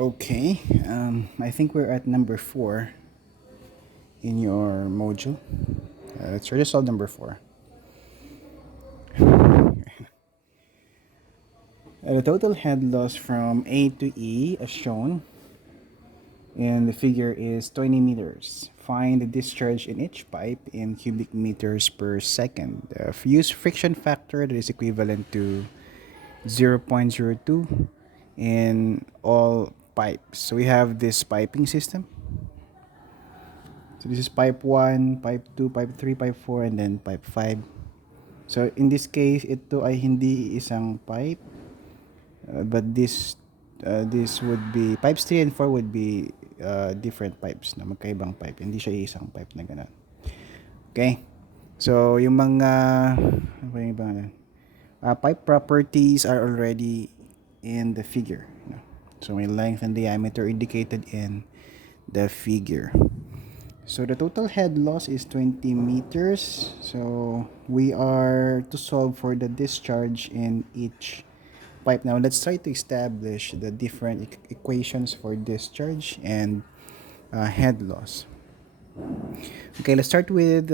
Okay, I think we're at number 4 in your module. Let's try to solve number 4. The total head loss from A to E as shown in the figure is 20 meters. Find the discharge in each pipe in cubic meters per second. Use friction factor that is equivalent to 0.02 in all pipes. So we have this piping system. So this is pipe 1, pipe 2, pipe 3, pipe 4, and then pipe 5. So in this case, ito ay hindi isang pipe, but this would be, pipes 3 and 4 would be different pipes na magkaibang pipe. Hindi siya isang pipe na ganun. Okay? So yung mga, ano ba yung ibang pipe properties are already in the figure. So may length and diameter indicated in the figure. So the total head loss is 20 meters. So we are to solve for the discharge in each pipe. Now let's try to establish the different equations for discharge and head loss. Okay, let's start with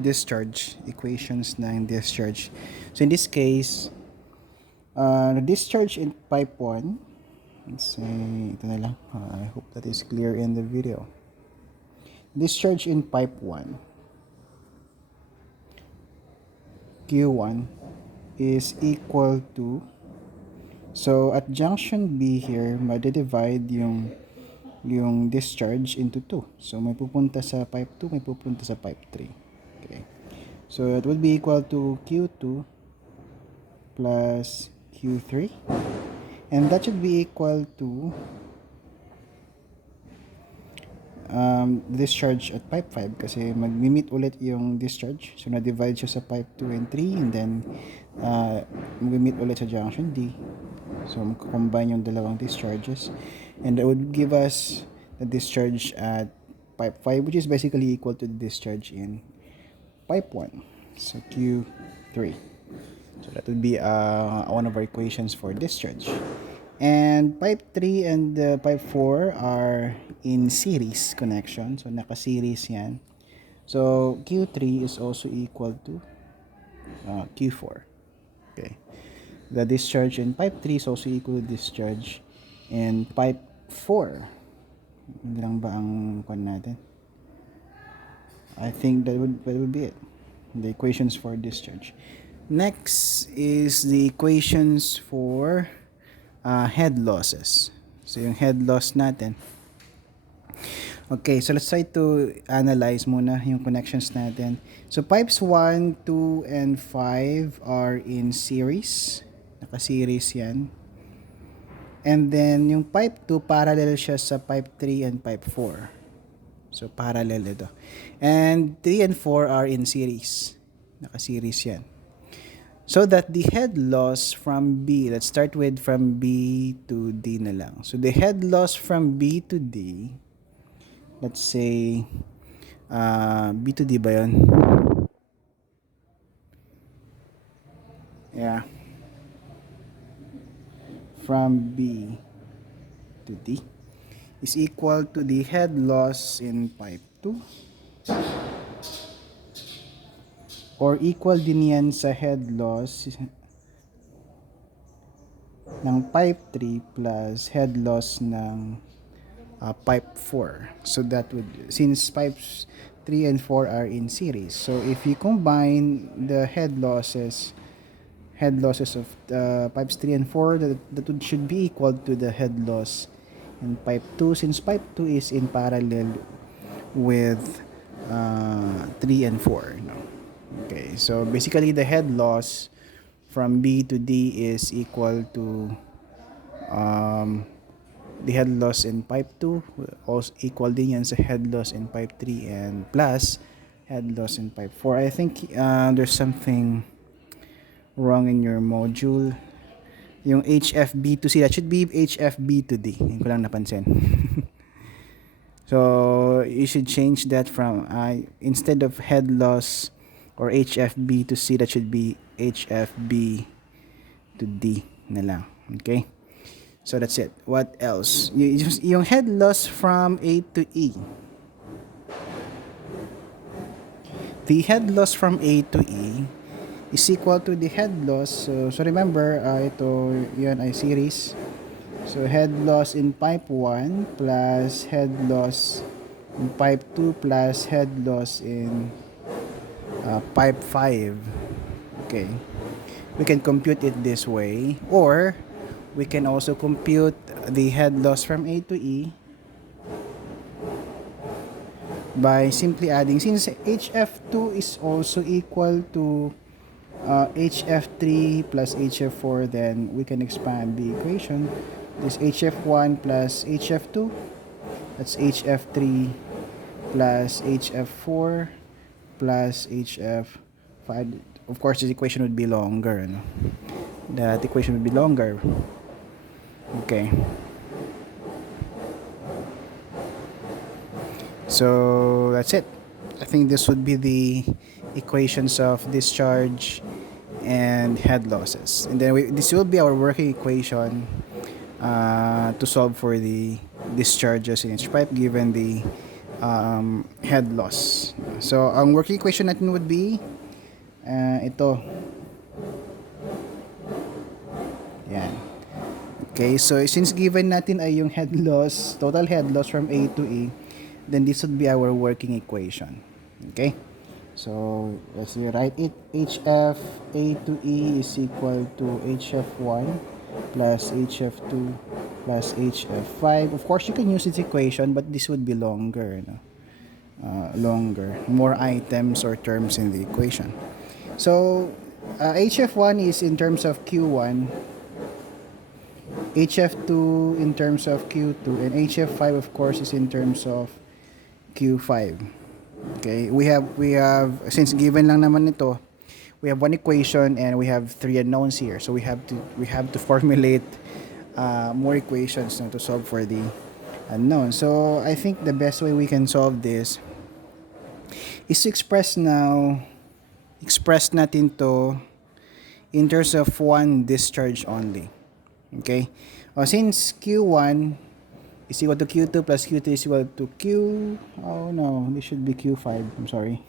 discharge, equations ng discharge. So in this case, the discharge in pipe 1, let's say, ito na lang. I hope that is clear in the video. Discharge in pipe 1, Q1 is equal to, so at junction B here, madidivide yung discharge into 2. So may pupunta sa pipe 2, may pupunta sa pipe 3. Okay. So it would be equal to Q2 plus Q3. And that should be equal to discharge at pipe 5 kasi mag-meet ulit yung discharge. So na-divide siya sa pipe 2 and 3 and then mag-meet ulit sa junction D. So mag-combine yung dalawang discharges. And that would give us the discharge at pipe 5, which is basically equal to the discharge in pipe 1. So Q3. So that would be one of our equations for discharge. And pipe 3 and pipe 4 are in series connection. So naka-series yan. So Q3 is also equal to Q4. Okay. The discharge in pipe 3 is also equal to discharge in pipe 4. Hindi lang ba ang kwan natin? I think that would be it. The equations for discharge. Next is the equations for head losses. So yung head loss natin. Okay, so let's try to analyze muna yung connections natin. So pipes 1, 2, and 5 are in series. Naka-series yan. And then yung pipe 2 parallel siya sa pipe 3 and pipe 4. So parallel ito. And 3 and 4 are in series. Naka-series yan. So that the head loss from B, let's start with from B to D na lang. So the head loss from B to D, let's say, B to D ba yun? Yeah. From B to D is equal to the head loss in pipe 2. Or equal din yan sa head loss ng pipe 3 plus head loss ng pipe 4. So that would, since pipes 3 and 4 are in series, so if you combine the head losses of pipes 3 and 4, that should be equal to the head loss in pipe 2, since pipe 2 is in parallel with 3 and 4. Okay, so basically the head loss from B to D is equal to the head loss in pipe 2, also equal din yan sa head loss in pipe 3 and plus head loss in pipe 4. I think there's something wrong in your module. Yung HFB to C, that should be HFB to D. Yung ko lang napansin. So you should change that from instead of head loss or HFB to C, that should be HFB to D na lang. Okay? So that's it. What else? Yung head loss from A to E. The head loss from A to E is equal to the head loss. So remember, ito yan ay series. So head loss in pipe 1 plus head loss in pipe 2 plus head loss in pipe 5. Okay. We can compute it this way, or we can also compute the head loss from A to E by simply adding, since HF2 is also equal to HF3 plus HF4, then we can expand the equation. This HF1 plus HF2, that's HF3 plus HF4 plus HF5. Of course, this equation would be longer. No? That equation would be longer. Okay. So that's it. I think this would be the equations of discharge and head losses. And then this will be our working equation to solve for the discharges in each pipe given the head loss. So ang working equation natin would be ito. Yan. Okay, so since given natin ay yung head loss, total head loss from A to E, then this would be our working equation. Okay? So, let's write it. HF A to E is equal to HF1 plus HF2 plus HF5. Of course, you can use this equation, but this would be longer. No? Longer. More items or terms in the equation. So, HF1 is in terms of Q1, HF2 in terms of Q2, and HF5 of course is in terms of Q5. Okay, we have since given lang naman ito, we have one equation and we have three unknowns here. So we have to formulate more equations to solve for the unknown. So I think the best way we can solve this is to express natin to in terms of one discharge only. Okay? Since Q1 is equal to Q2 plus Q3 is equal to Q... Oh no, this should be Q5. I'm sorry.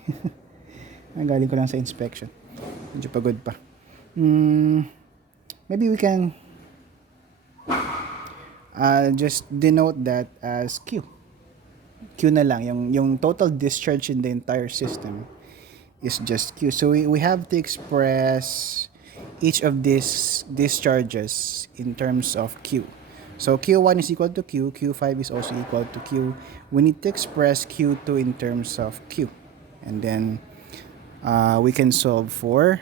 Nagaling ko lang sa inspection. Medyo pagod pa. Maybe we can just denote that as Q. Q na lang. Yung total discharge in the entire system is just Q. So we have to express each of these discharges in terms of Q. So Q1 is equal to Q, Q5 is also equal to Q. We need to express Q2 in terms of Q. And then we can solve for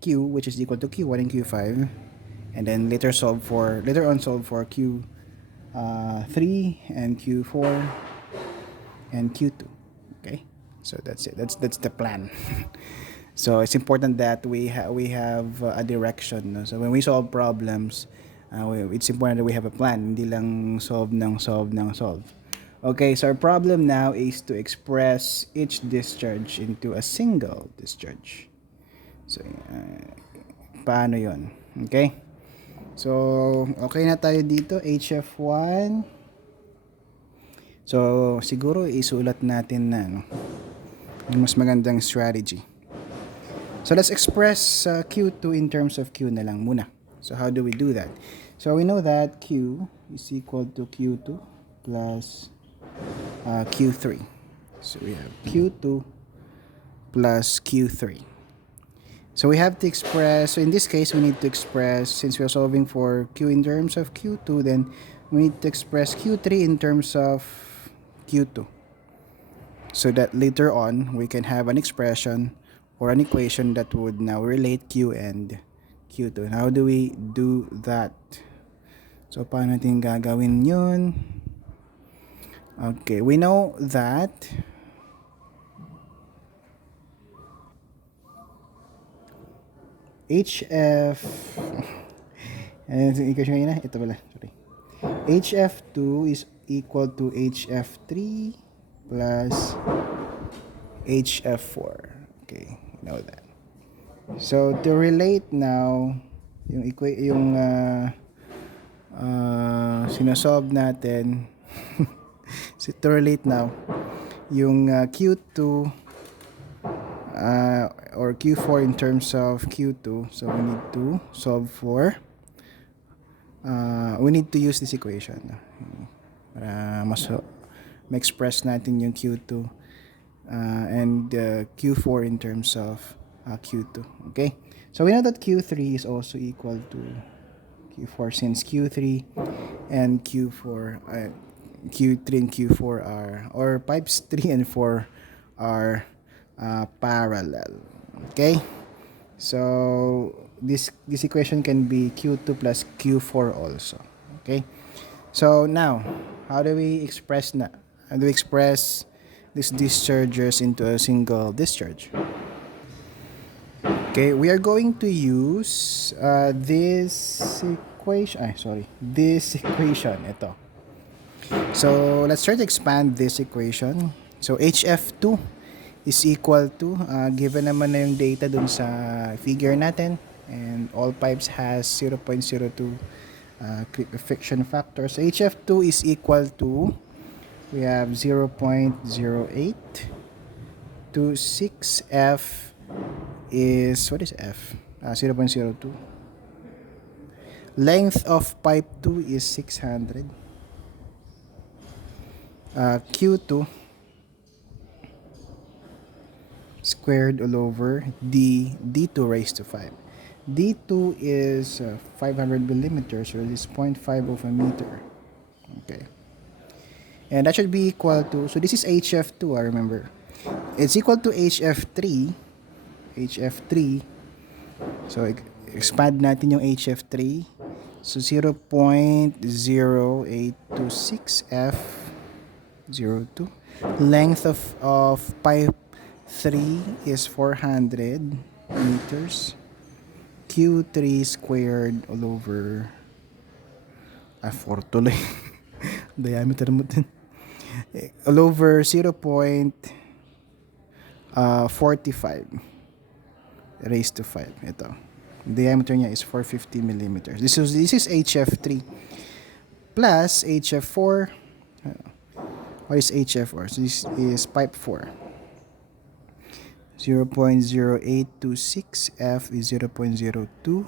Q, which is equal to Q1 and Q5. And then later on solve for Q3 and Q4 and Q2. Okay? So that's it. That's the plan. So it's important that we have a direction. No? So when we solve problems, it's important that we have a plan. Hindi lang solve. Okay, so our problem now is to express each discharge into a single discharge. So, paano yon? Okay? So, okay na tayo dito. HF1. So, siguro isulat natin na, no? Yung mas magandang strategy. So let's express Q2 in terms of Q na lang muna. So how do we do that? So we know that Q is equal to Q2 plus Q3. So we have Q2 plus Q3. So we have to express, so in this case we need to express, since we are solving for Q in terms of Q2, then we need to express Q3 in terms of Q2. So that later on we can have an expression or an equation that would now relate Q and Q2. And how do we do that? So, paano natin gagawin yun? Okay, we know that HF equation kanina, ito pala, sorry. HF2 is equal to HF3 plus HF4. Okay, know that. So to relate now yung sinasolve natin. So to relate now, yung Q2 or Q4 in terms of Q2. So we need to solve for, we need to use this equation para ma-express natin yung Q2 and Q4 in terms of Q2. Okay? So we know that Q3 is also equal to Q4 since Q3 and Q4 Q3 and Q4 are, or pipes 3 and 4 are parallel. Okay? So this equation can be Q2 plus Q4 also. Okay? So now, how do we express these discharges into a single discharge? Okay, we are going to use this equation, ito. So let's try to expand this equation. So HF2 is equal to, given naman na yung data dun sa figure natin, and all pipes has 0.02 friction factor. So HF2 is equal to, we have 0.08 to 6F is, what is F? 0.02. Length of pipe 2 is 600. Q2 squared all over D2 raised to 5. D2 is 500 millimeters, or this 0.5 of a meter. Okay. And that should be equal to, so this is HF2, I remember. It's equal to HF3. So expand natin yung HF3. So 0.0826 F02. Length of pipe 3 is 400 meters. Q3 squared all over 4 tuloy. Diameter mo din. All over 0.45 raised to 5. Ito. Diameter niya is 450 millimeters. This is HF3 plus HF4. What is HF4? So this is pipe 4. 0.0826 F is 0.02.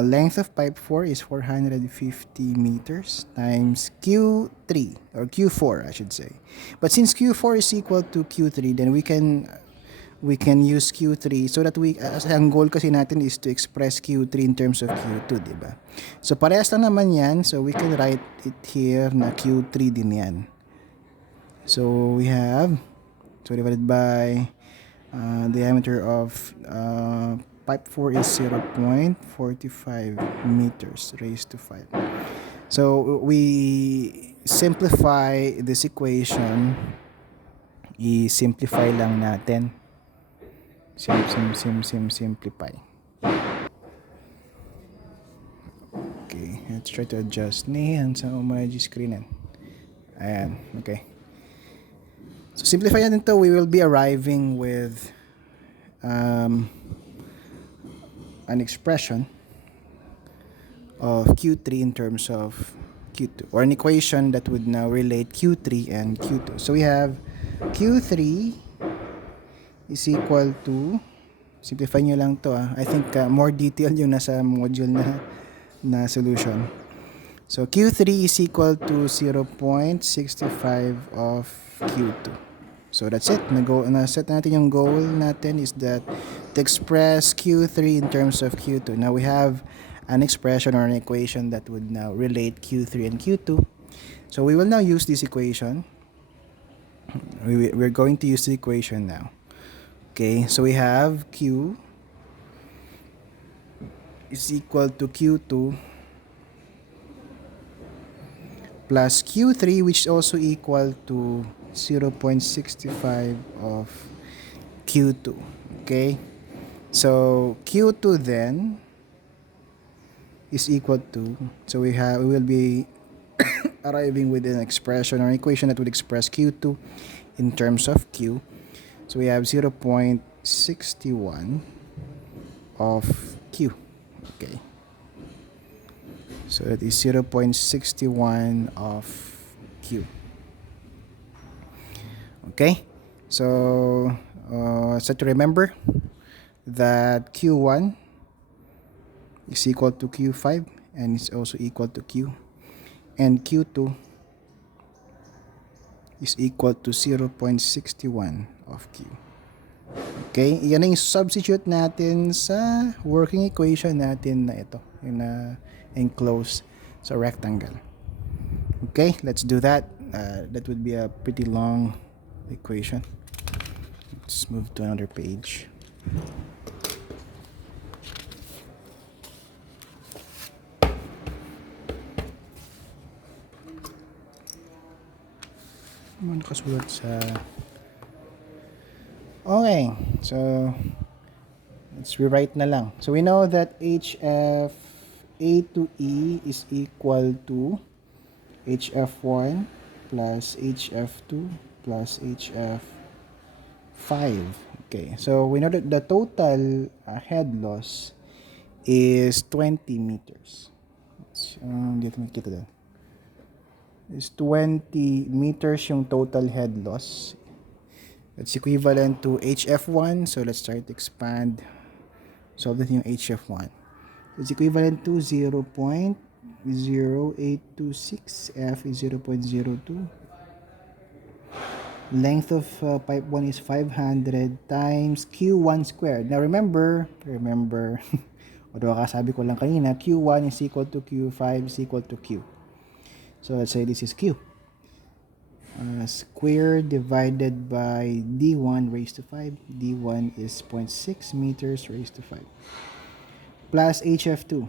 Length of pipe 4 is 450 meters times Q3 or Q4, I should say. But since Q4 is equal to Q3, then we can use Q3 so that ang goal kasi natin is to express Q3 in terms of Q2, diba? So parehas lang naman yan, so we can write it here na Q3 din yan. So we have, so divided by diameter of pipe 4 is 0.45 meters raised to 5. So we simplify this equation. I-simplify lang natin. Simplify. Okay, let's try to adjust ni sa umay screen. Ayan, okay. So simplify natin to, we will be arriving with an expression of Q3 in terms of Q2, or an equation that would now relate Q3 and Q2. So we have Q3 is equal to, simplify nyo lang to. I think more detail yung nasa module na solution. So Q3 is equal to 0.65 of Q2. So that's it. Na-set natin yung goal natin is that to express Q3 in terms of Q2. Now we have an expression or an equation that would now relate Q3 and Q2. So we will now use this equation. We're going to use the equation now. Okay, so we have Q is equal to Q2 plus Q3, which is also equal to 0.65 of Q2. Okay, so Q2 then is equal to, so we will be arriving with an expression or an equation that would express Q2 in terms of Q. So we have 0.61 of Q. Okay. So that is 0.61 of Q. Okay, so to remember that Q1 is equal to Q5 and it's also equal to Q, and Q2 is equal to 0.61 of Q. Okay, yan yung substitute natin sa working equation natin na ito, yung na enclosed sa rectangle. Okay, let's do that. That would be a pretty long equation. Let's move to another page. Ano nakasulat sa... Okay, so let's rewrite na lang. So we know that HF A to E is equal to HF1 plus HF2 plus HF5. Okay, so we know that the total head loss is 20 meters. Dito makikita doon. Is 20 meters yung total head loss. That's equivalent to HF1. So let's try to expand. Solve that yung HF1. It's equivalent to 0.0826. F is 0.02. Length of pipe 1 is 500 times Q1 squared. Now remember, although kasabi ko lang kanina, Q1 is equal to Q5 is equal to Q. So let's say this is Q. Square divided by D1 raised to 5. D1 is 0.6 meters raised to 5. Plus HF2.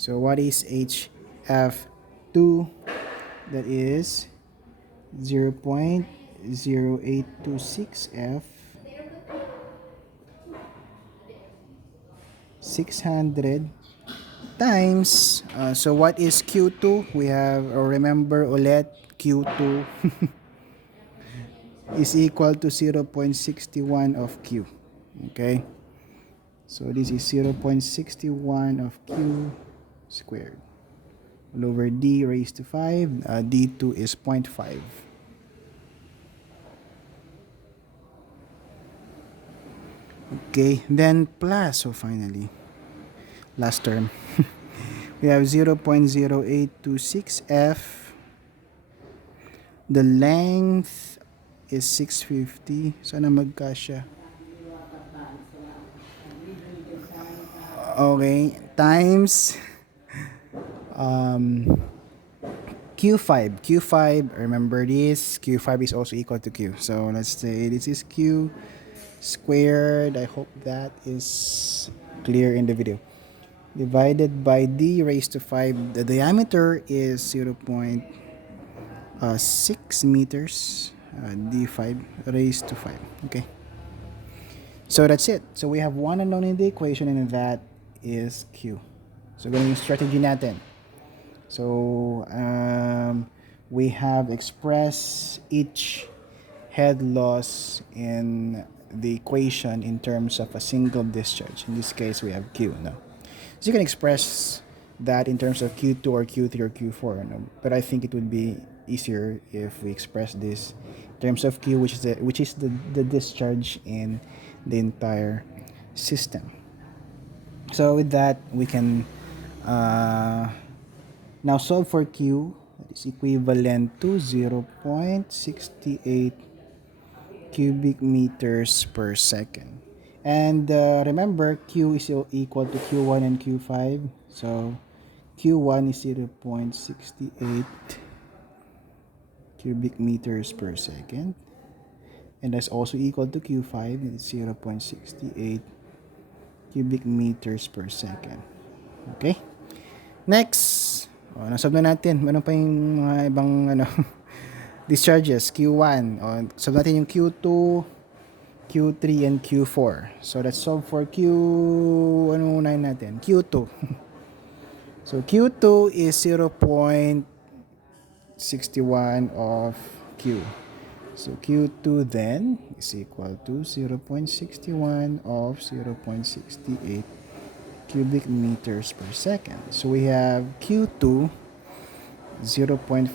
So what is HF2? That is 0.0826 F 600 times so what is Q2? We have, or remember ulit, Q2 is equal to 0.61 of Q. Okay, so this is 0.61 of Q squared all over D raised to 5. D2 is 0.5. Okay, then plus, so finally last term we have 0.0826 F. The length is 650. Sana magkasya. Okay, times Q5. Q5, remember this, Q5 is also equal to Q. So let's say this is Q squared. I hope that is clear in the video. Divided by D raised to 5. The diameter is 0.6 meters. D5 raised to 5. Okay. So that's it. So we have one unknown in the equation and that is Q. So ganun yung strategy natin. So we have expressed each head loss in the equation in terms of a single discharge. In this case, we have Q. No? So you can express that in terms of Q2 or Q3 or Q4. No? But I think it would be easier if we express this in terms of Q, which is the discharge in the entire system. So with that, we can now solve for Q. That is equivalent to 0.68 cubic meters per second. And remember, Q is equal to Q1 and Q5. So Q1 is 0.68 cubic meters per second. And that's also equal to Q5. It's 0.68 cubic meters per second. Okay? Next. Nasolve na natin. Ano pa yung mga ibang discharges? Q1. Solve natin yung Q2, Q3, and Q4. So let's solve for ano unahin natin? Q2. So Q2 is 0.61 of Q. So Q2 then is equal to 0.61 of 0.68 cubic meters per second. So we have Q2, 0.41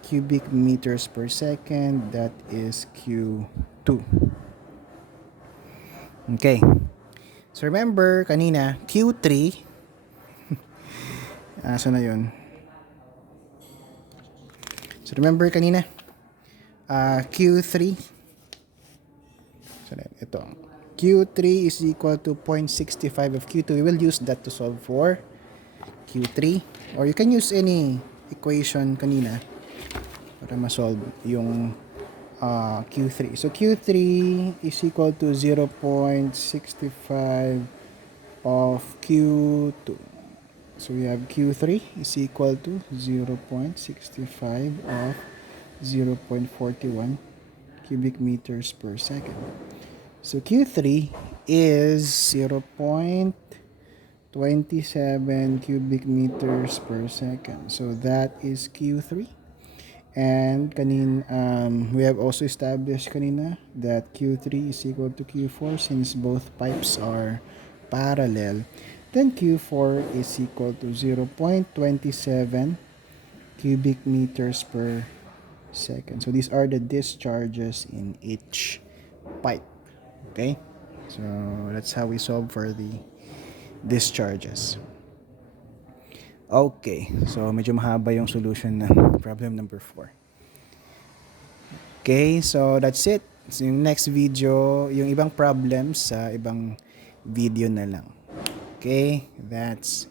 cubic meters per second. That is Q2. Okay. So remember, kanina, Q3, so na yun. So remember kanina, Q3, so ito, Q3 is equal to 0.65 of Q2. We will use that to solve for Q3. Or you can use any equation kanina para ma-solve yung Q3. So Q3 is equal to 0.65 of Q2. So we have Q3 is equal to 0.65 of 0.41 cubic meters per second. So Q3 is 0.27 cubic meters per second. So that is Q3. And we have also established kanina that Q3 is equal to Q4 since both pipes are parallel. Then Q4 is equal to 0.27 cubic meters per second. So these are the discharges in each pipe. Okay? So that's how we solve for the discharges. Okay. So medyo mahaba yung solution ng problem number 4. Okay, so that's it. So yung next video, yung ibang problems sa ibang video na lang. Okay, that's